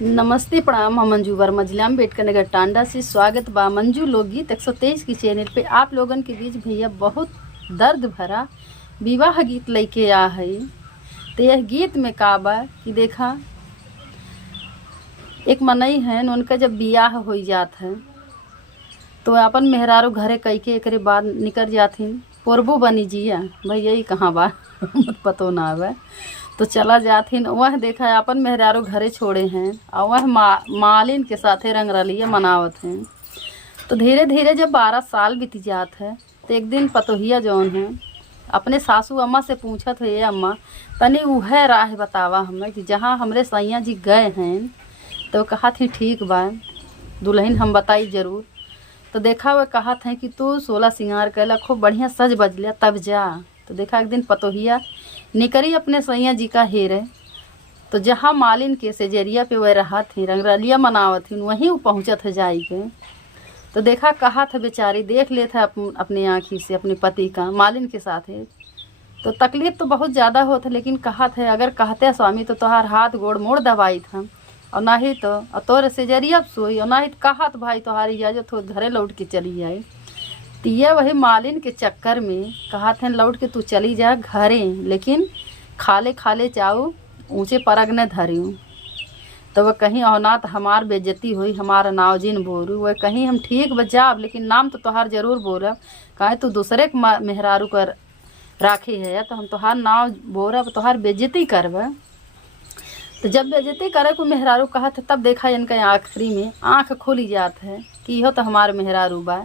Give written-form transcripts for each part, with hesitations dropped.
नमस्ते प्रणाम। हम मंजू वर्मा जिला अम्बेडकर नगर टांडा से स्वागत बा मंजू लोकगीत 123 की चैनल पे। आप लोगन के बीच भैया बहुत दर्द भरा विवाह गीत लेके आ है। तो यह गीत में का बा कि देखा एक मनई है उनका जब बियाह हो जात है तो अपन मेहरारू घरे कह के एक बाद निकल जाथिन पोरबो बनी जिया भैया ही कहाँ बा मत पतो ना आवे तो चला जाथिन। वह देखा है अपन मेहरारू घरे छोड़े हैं और वह मालिन के साथे रंगरलिया मनावत हैं। तो धीरे धीरे जब 12 साल बीत जात है तो एक दिन पतोहिया जौन है अपने सासू अम्मा से पूछत है, ये अम्मा तनी उहे राह बतावा हमें कि जहाँ हमरे सैया जी गए हैं। तो कहा थी ठीक बा दुल्हन हम बताई ज़रूर। तो देखा वह कहा था कि तू 16 सिंगार कैला खूब बढ़िया सज बज लिया तब जा। तो देखा एक दिन पतोहिया निकरी अपने सैया जी का हेरे तो जहाँ मालिन के सेजरिया पे वह रहा थी रंगरलिया मनावत थी वहीं वो पहुँचत है जाई के। तो देखा कहा था बेचारी देख ले था अपनी आँखी से अपने पति का मालिन के साथ है। तो तकलीफ़ तो बहुत ज़्यादा होता लेकिन कहा था अगर कहते स्वामी तो तोहार हाथ गोड़ मोड़ दवाई था और ना ही तो तोर सेजरिया सोई और ना ही कहा तो भाई तोहारी इजाज़त हो घरे लौट के चली जाए। तो ये वही मालिन के चक्कर में कहा थे लौट के तू चली जा घरे लेकिन खाले खाले चाऊ ऊँचे परग न धरियूँ। तो वह कहीं औनात हमार बेइज्जती हुई हमारा नावजिन बोरू वह कहीं हम ठीक बजाब लेकिन नाम तो तोहार जरूर बोरब कहे तू दूसरे के मेहरारू कर राखी है तो हम तोहार नाव बोरब तोहार बेइज्जती करब। तो जब बेइज्जती करे को मेहरारू कहा था तब देखा इनका आखिरी में आँख खुली जात है कि इहो तो हमारे मेहरारू बा।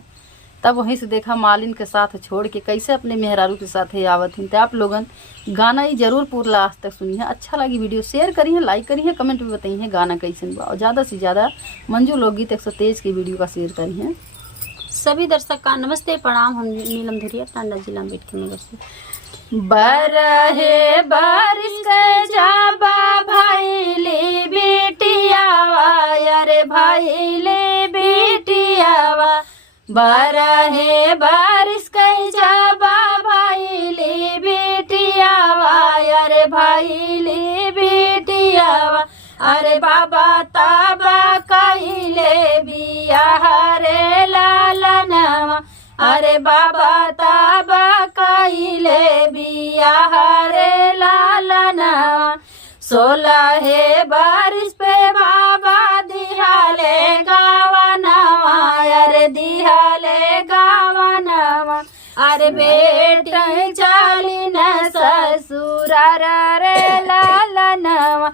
तब वहीं से देखा मालिन के साथ छोड़ के कैसे अपने मेहरारू के साथ ही आवत हैं। तो आप लोगन गाना ही जरूर पूरा लास्ट तक सुनिए। अच्छा लगी वीडियो शेयर करिए लाइक करिए कमेंट में बताइए गाना कैसे बा और ज़्यादा से ज़्यादा मंजू लोकगीत 123 की वीडियो का शेयर करिए। सभी दर्शक का नमस्ते प्रणाम। हम नीलम धुरिया टांडा जिला अम्बेडकर नगर से। बरहे बारिश के जाबा भाई ले बेटियावा यारे भाई ले बेटियावा बरहे बारिश के जाबा भाई ले बेटियावा यारे भाई ले बेटियावा अरे बाबा ताबा कइले बियाह रे लालनवा अरे बाबा ताबा कइले बियाह रे लालनवा 16 बारिश पे बाबा दिहाले गावनवा अरे दिहाले गावनवा अरे बेटा चाली न ससुर रे लालनवा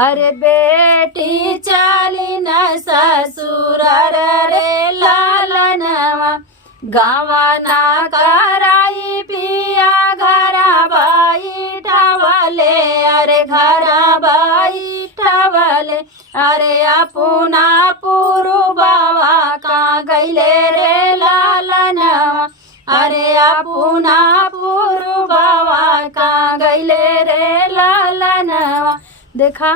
अरे बेटी चाली न ससुर रे लालनवा गावना कराई पिया घरा बाई ठावले अरे घरा बाई ठावले अरे अपना पुरु बाबा का गईले रे लालनवा अरे अपना पुरु बाबा का गईले रे लालनवा। देखा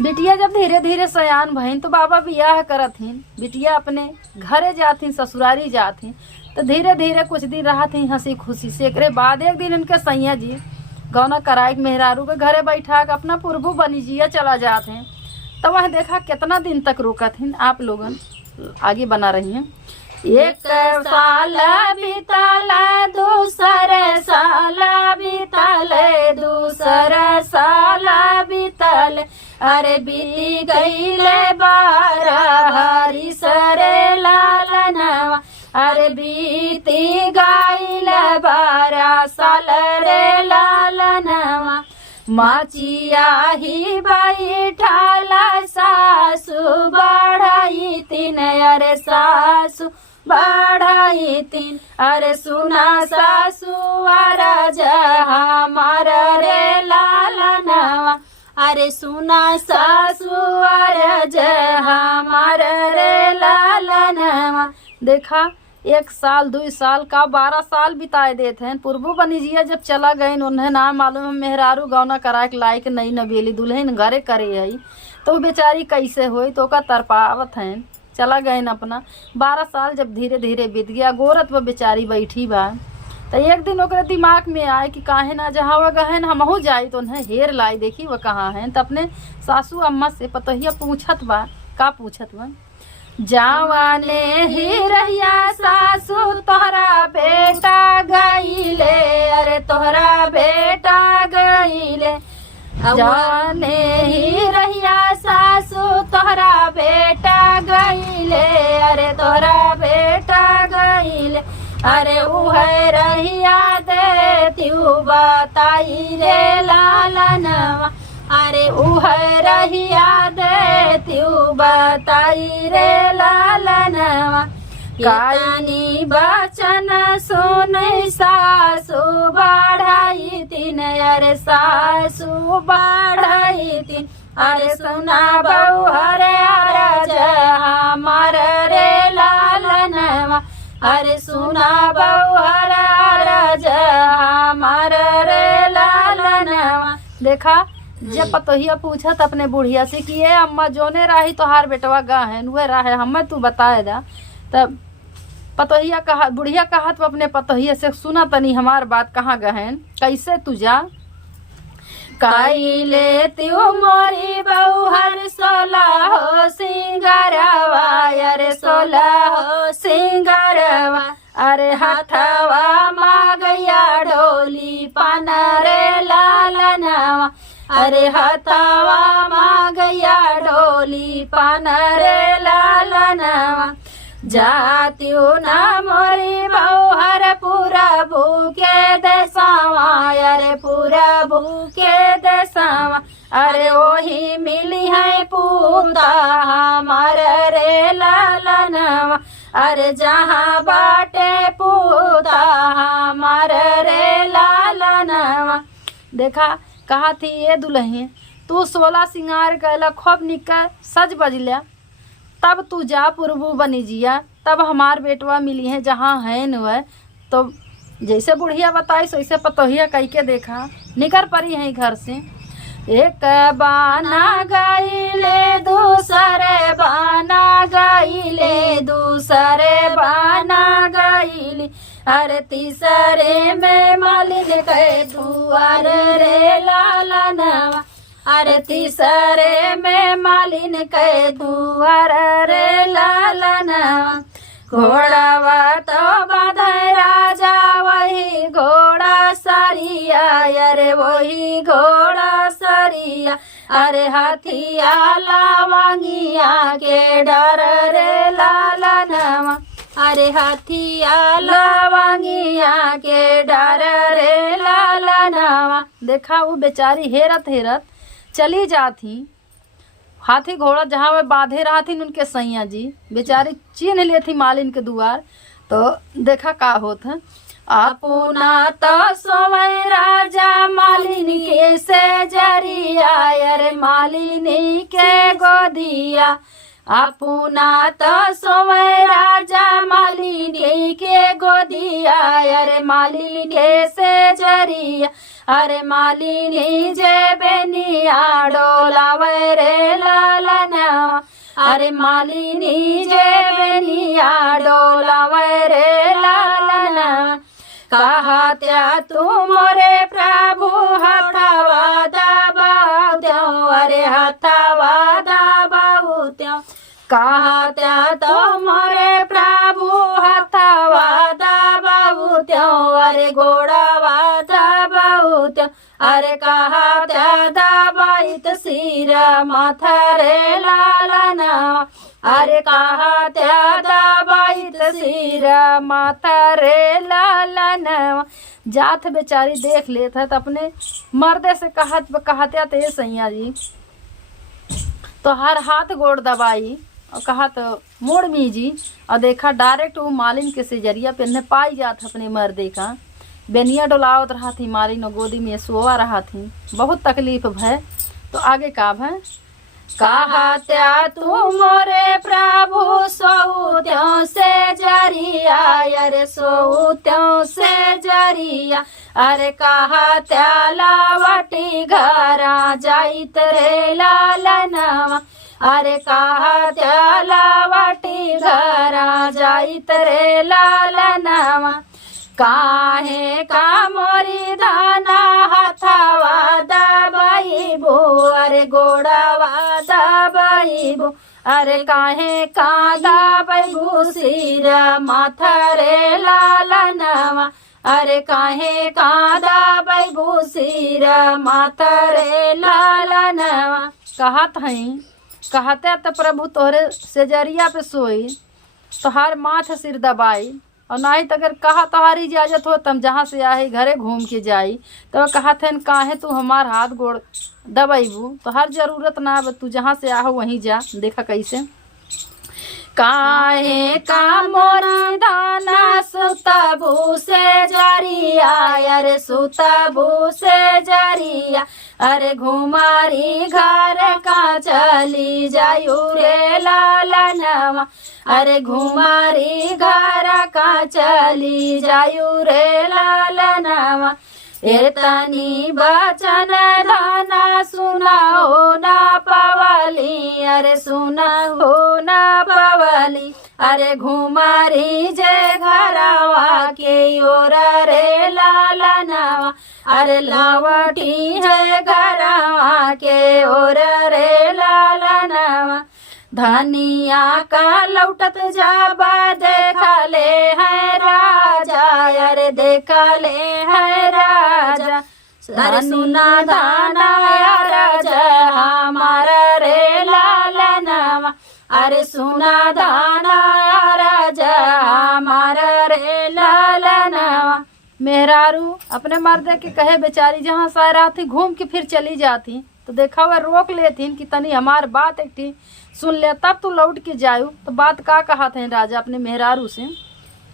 बिटिया जब धीरे धीरे सयान भईन तो बाबा बियाह करथिन बिटिया अपने घरे जाथिन ससुरारी जाथिन। तो धीरे धीरे कुछ दिन रहा थी हंसी खुशी से। एक बाद एक दिन इनके सैया जी गौना कराए मेहरारू के घरे बैठा के अपना पुरबू बनी जिया चला जाते हैं। तो वह देखा कितना दिन तक रुकथिन। आप लोगन आगे बना रही हैं। एक साल बीतला दूसरे साल बीतले दूसरा साल बीतल अरे बीती गईले 12 हरी सरे लालनवा अरे बीती गईले 12 साल रे लालनवा माचिया ही बैठाला सासू बढ़ाई तीन अरे सासू बढ़ाई तीन अरे सुना सासू अरज हमार रे लालनवा अरे सुना सासू अरज हमार रे लालनवा। देखा 1 साल 2 साल का 12 साल बिताए देते हैं। पुरबू बनीजिया जब चला गए उन्हें ना मालूम मेहरारू गौना करा के लायक नहीं नबेली दुल्हन घरे करे आई तो बेचारी कैसे हुई तो का तरपावत हैं चला गए अपना 12 साल जब धीरे धीरे बीत गया गोरत वो बेचारी बैठी बा तो एक दिन ओकरे दिमाग में आए कि काहे ना जहाँ वह गहन हमहू जाई तो उन्हें हेर लाई देखी वह कहाँ है। तो अपने सासू अम्मा से पतोहिया पूछत बा, का पूछत बा, जावाने ही रहिया सासू तोहरा बेटा गईले, अरे तोहरा बेटा गईले, जाने ही रहिया सासू तोहरा बेटा गईले, अरे तोहरा बेटा गईले, अरे उहे रहिया देतियू बताई रे लालनवा, अरे उहे रहिया देतियू बताई रे लालनवा, कानी बचन सुनै सासू बढ़ाई तीन, अरे सासू बढ़ाई तीन, अरे सुना बहु हरे अरज हमार रे लालनवा, अरे सुना बहु हरे अरज हमार रे लालनवा। देखा जब पतोहिया पूछत अपने बुढ़िया से कि ये अम्मा जोने राही तोहार बेटवा गाहन वह राहे हमें तू बताए दा। तब पतोहिया कहा, बुढ़िया कहत अपने पतोहिया से, सुना तनी हमार बात कहाँ गहन, कैसे तू जा, काइले त्यो मोरी बहु हर 16 हो सिंगारवा, अरे 16 हो सिंगारवा, अरे हथवा मागया ढोली पान रे लालनवा, अरे हथवा मागया ढोली पान रे लालनवा, जातियो ना मोरी बहु हर पूरा भूखे देसावा, अरे पूरा भूखे देसावा, अरे वही मिली है पूता हमार रे लालनवा, अरे जहाँ बाटे पूता हमार रे लालनवा। देखा कहा थी ये दुल्हन तू 16 सिंगार कैला खूब निकर सज बजलिया, तब तू जा पुरबू बनी जिया, तब हमार बेटवा मिली है जहाँ है न वह। तो जैसे बुढ़िया बताई वैसे पतोहिया कह के देखा निकर परी है घर से, एक बाना गईले दूसरे बाना गईले, दूसरे बाना गईले, अरे तीसरे में मालिन के दुआर रे लालनवा, अरे तीसरे में मालिन के दुआर रे लालनवा, घोड़ावा तो बाधे राजा वही घोड़ा सरिया, अरे वही घोड़ा सरिया, अरे हाथिया लावंगिया के डर रे लालनवा, अरे हाथिया लावंगिया के डर रे लालनवा। देखा वो बेचारी हेरत हेरत चली जाती, हाथी घोड़ा जहाँ वे बांधे रहा थी उनके सैया जी बेचारी चीन लिए थी मालिन के दुआर। तो देखा का होत है, अपना तो सोवै राजा मालिन के से जरिया, अरे मालिनी के गोदिया, अपना तो सोवै राजा मालिनी के गोदिया, अरे मालिनी के से जरिया, अरे मालिनी जे बेनिया डोलावे रे लालनवा, अरे मालिनी जे बेनिया डोलावे रे लालनवा, कहा त्या तू मोरे प्रभु हथवा दबाऊ त्यों, अरे हथवा दबाऊ त्यों, कहा त्या तो मोरे प्रभु हथवा दबाऊ त्यों, अरे घोड़ावा दबाऊ त्यों, अरे कहा त्या दबाइत सिर माथा रे लालनवा, अरे कहा त्या दबाइत सिर माथा रे लालनवा। जात बेचारी देख लेत है तो अपने मर्दे से कहत्या ते सैया जी तो हर हाथ गोड़ दबाई और कहा तो मोड़ मीजी, और देखा डायरेक्ट वो मालिन के सिजरिया पे न पाई जात अपने मर्दे का, बेनिया डोलावत रहा थी मालिन और गोदी में सोवा रहा थी, बहुत तकलीफ भय। तो आगे का भय, कहा त्या तू मोरे प्रभु सोत्यों से जरिया, अरे सोत्यों से जरिया, अरे कहा त्या लावटी घरा जाइत रे लालनवा, अरे कहा त्या लावटी घरा जाइत रे लालनवा, काहे का मोरी दाना हथवा दबाइबो अरे गोड़वा दबाइबो अरे काहे का दबाइबो सिर माथा रे लालनवा अरे काहे का दबाइबो सिर माथा रे लालनवा। कहते तो प्रभु तोहरे सेजरिया पे सोई तोहार माथ सिर दबाई और नहीं तो अगर कहा तोहारी इजाजत हो तम जहाँ से आए घरे घूम के जाई तो कहत हन काहे तू हमार हाथ गोड़ दबाइबू तो हर जरूरत ना तू जहाँ से आहो वहीं जा। देखा कैसे काहे का मोरी दाना सुतबू से जरिया अरे सुतबू से जरिया अरे घुमारी घर का चली जायू रे लालनवा अरे घुमारी घर का चली जायू रे लालनवा। एतनी बचन दाना सुना हो ना पवली अरे सुना हो ना पवली अरे घुमारी जे घरवा के ओर रे लालनवा अरे लावटी है घरवा के ओर रे लालनवा। धनिया का लौटत जाबा देखा ले है राजा अरे देखा ले है राजा अरे सुना दाना राजा हमारा रे लालनवा अरे सुना दाना राजा हमारा रे लालनवा। मेहरारू अपने मर्दे के कहे बेचारी जहाँ सारा थी घूम के फिर चली जाती तो देखा वह रोक लेती कि तनी हमार बात एक थी सुन ले तब तू लौट के जायू। तो बात का कहा थे राजा अपने मेहरारू से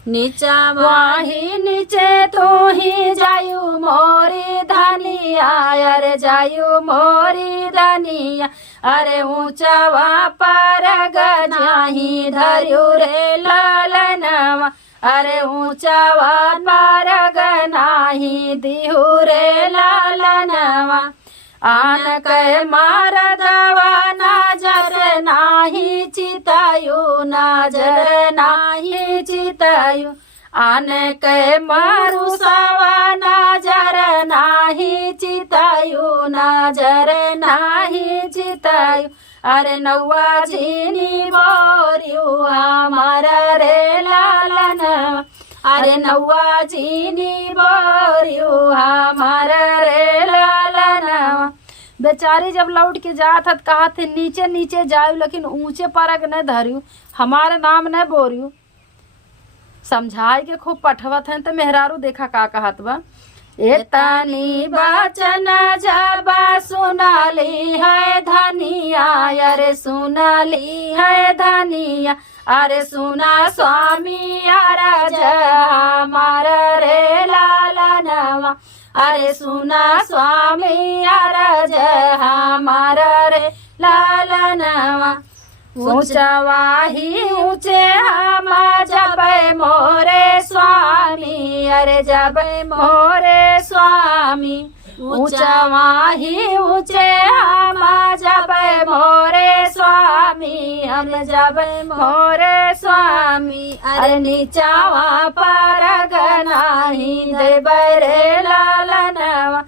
नीचा वही नीचे तो ही जायू मोरी धनिया अरे जायू मोरी धनिया अरे ऊंचावा पर गनाही धर्यू रे लालनवा अरे ऊंचावा पर गनाही दिहू रे लालनवा। आन कह मार दवा नजर नाही चितायु नजर नाही चितायु आन कह मारू सवा नजर नाही चितायु नजर नाही चितायु अरे नौवा झीनी बोरियु हमार रे लालनवा अरे नौवा झीनी बोरियु हमार रे लालनवा। बेचारी जब लौट के जात हत कहा थे नीचे नीचे जायू लेकिन ऊंचे परग न धरियू हमारे नाम न बोरियू समझाई के खूब पठवत हैं। तो मेहरारू देखा का कहत बा एतनी बचन जब सुनाली है धनिया अरे सुनाली है धनिया अरे सुना स्वामी राजा हमार रे लालनवा अरे सुना स्वामी राजा हमार रे लालनवा। ऊंचवाही ऊंचे हम जब मोरे स्वामी अरे जब मोरे स्वामी ऊंचवाही ऊंचे हम जब मोरे स्वामी हम जब मोरे स्वामी अरे नीचावा पर गनाही देबै रे लालनवा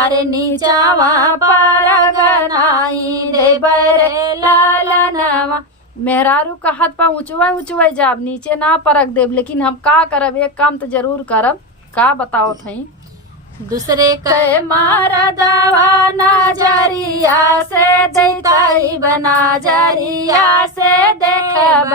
अरे नीचावा पर गनाही देबै रे लालनवा। मेहरारू कहत पा ऊंचवा जाब नीचे ना परख देब लेकिन हम का करब एक काम तो जरूर करब। का बताओ थई दूसरे के मार दवा नजरिया से देताई बना जरिया से देखब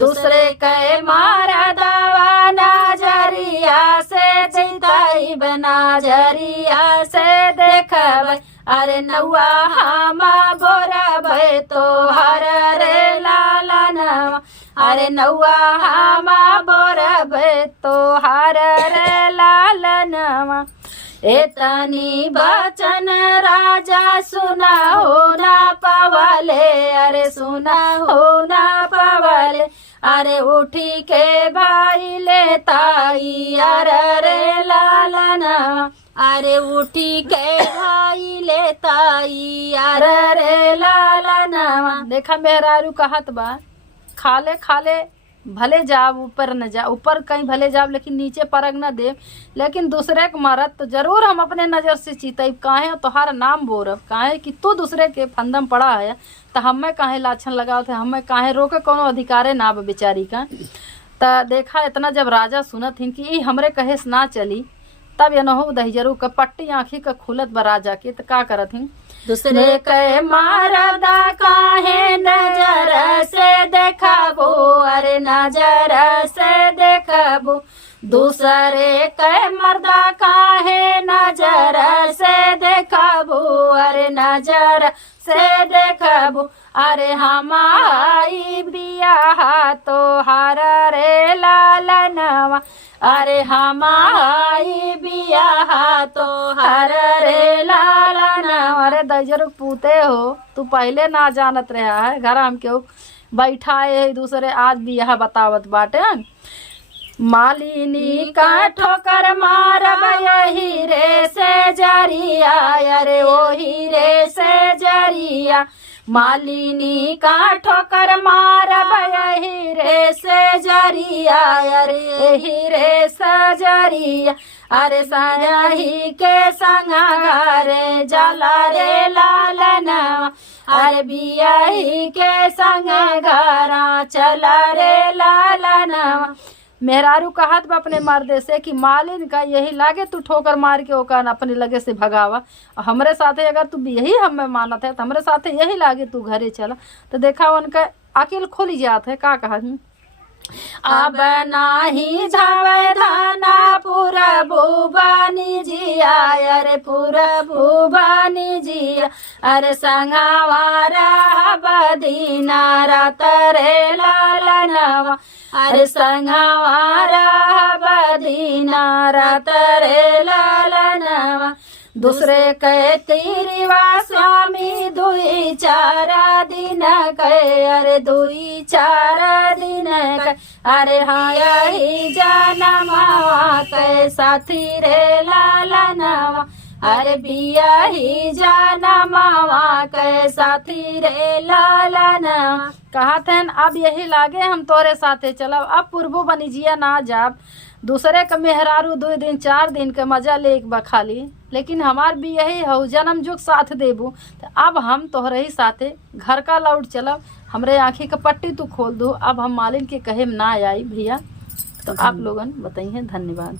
दूसरे के मार दवा नजरिया से देताई बना जरिया से देखब अरे नौआ हम बोरब तो हर रे लालनवा अरे नौआ हम बोरब तो हर रे लालनवा। एतनी बचन राजा सुना हो ना पवले अरे सुना हो ना पवले अरे उठी के भाई ले ताई रे लालनवा अरे उठी के भाई ले ताई रे लालनवा। देखा मेहरारू कहत बा खाले खाले भले जाब ऊपर न जा, ऊपर कहीं भले जाब लेकिन नीचे परग न दे, लेकिन दूसरे के मरद तो जरूर हम अपने नज़र से चीतब। काहे तोहार नाम बोरब, काहे कि तू दूसरे के फंदम पड़ा है तो हमें काहे लाछन लगाओ थे, हमें काहे रोके, कोनो अधिकारे ना बा बेचारी का। तो देखा इतना जब राजा सुनत हिन कि ई हमरे कहे से ना चली, तब ये नहो दहिजरू का पट्टी आँखी का खुलत बा राजा के, तो का करत हिन, दूसरे के मरदा काहे नजर से देखबो, अरे नजर से देखबो, दूसरे के मर्दा काहे नजर से देखबो, अरे नजर से देखबो, अरे हमारी बियाह तोहार रे लालनवा, अरे हमारी बियाह तोहार रे लालनवा। अरे दजर पूते हो, तू पहले ना जानत रहा है, घर हम क्यों बैठाए है दूसरे, आज बियाह बतावत बाटे। मालिनी का ठोकर मारब यही रे से जरिया, अरे वही रे से जरिया, मालिनी का ठोकर मारब यही रे से जरिया, अरे यही रे से जरिया, अरे सही के संगा रे जला रे लालनवा, अरे बियाही के संग घरा चला रे लालनवा। मेहरारू कहत बा अपने मर्दे से कि मालिन का यही लागे तू ठोकर मार के ओकर अपने लगे से भगावा, हमरे साथे अगर तू यही हमें मानत है तो हमरे साथे यही लागे तू घरे चला। तो देखा उनका अकेल खुल जात है, का कहा अब नाही जावे धाना पूरा भूबानी जिया, अरे पूरा भूबानी जिया, अरे संगवारा बदीना रात रे लालनवा, अरे संगवारा बदीना रात रे लालनवा, दूसरे के तीरवा स्वामी दुई चार दिन के, अरे दुई चार दिन के, अरे हाँ यही जनमवा के साथी रे लालनवा, अरे बिया ही जनमवा के साथी रे लालनवा। कहत हन अब यही लागे हम तोरे साथे चलब, अब पूर्वो बनी जिया ना जाब, दूसरे का मेहरारू 2 दिन 4 दिन के मजा ले एक बखाली, लेकिन हमार भी यही हो जन्म जुग साथ देबू, तो अब हम तोहरे ही साथे घर का लौट चलब, हमरे आँखी का पट्टी तू खोल दो, अब हम मालिन के कहे में ना आई भैया। तो आप लोगन बताइए, धन्यवाद।